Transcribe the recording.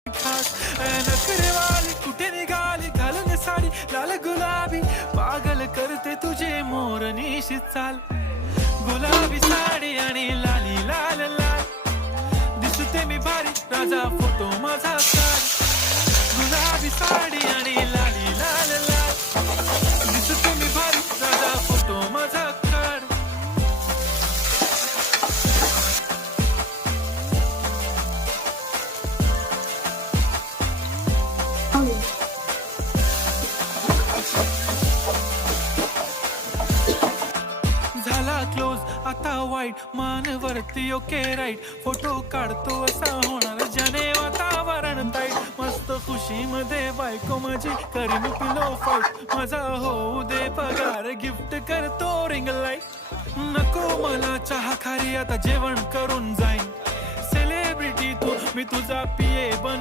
खास नखरेवाली कुठे निघाली घालून साडी लाल गुलाबी पागल करते तुझे मोरनीशी चाल गुलाबी साडी आणि लाली लाल लाल दिसते मी भारी राजा फोटो माझा काढ गुलाबी साडी आणि लाली लाल लाल दिसते मी भारी राजा फोटो माझा काढ झाला क्लोज आता वाईट मानवरती ओके राईट फोटो काढतो असा होणार ज्याने वातावरण ताईट मस्त खुशी मध्ये बायको माझी करीन पिलो फाईट माझा होऊ दे पगार गिफ्ट करतो रिंग लाईट नको मला चहा खारी आता जेवण करून जाईन सेलिब्रिटी तू मी तुझा पिये बनू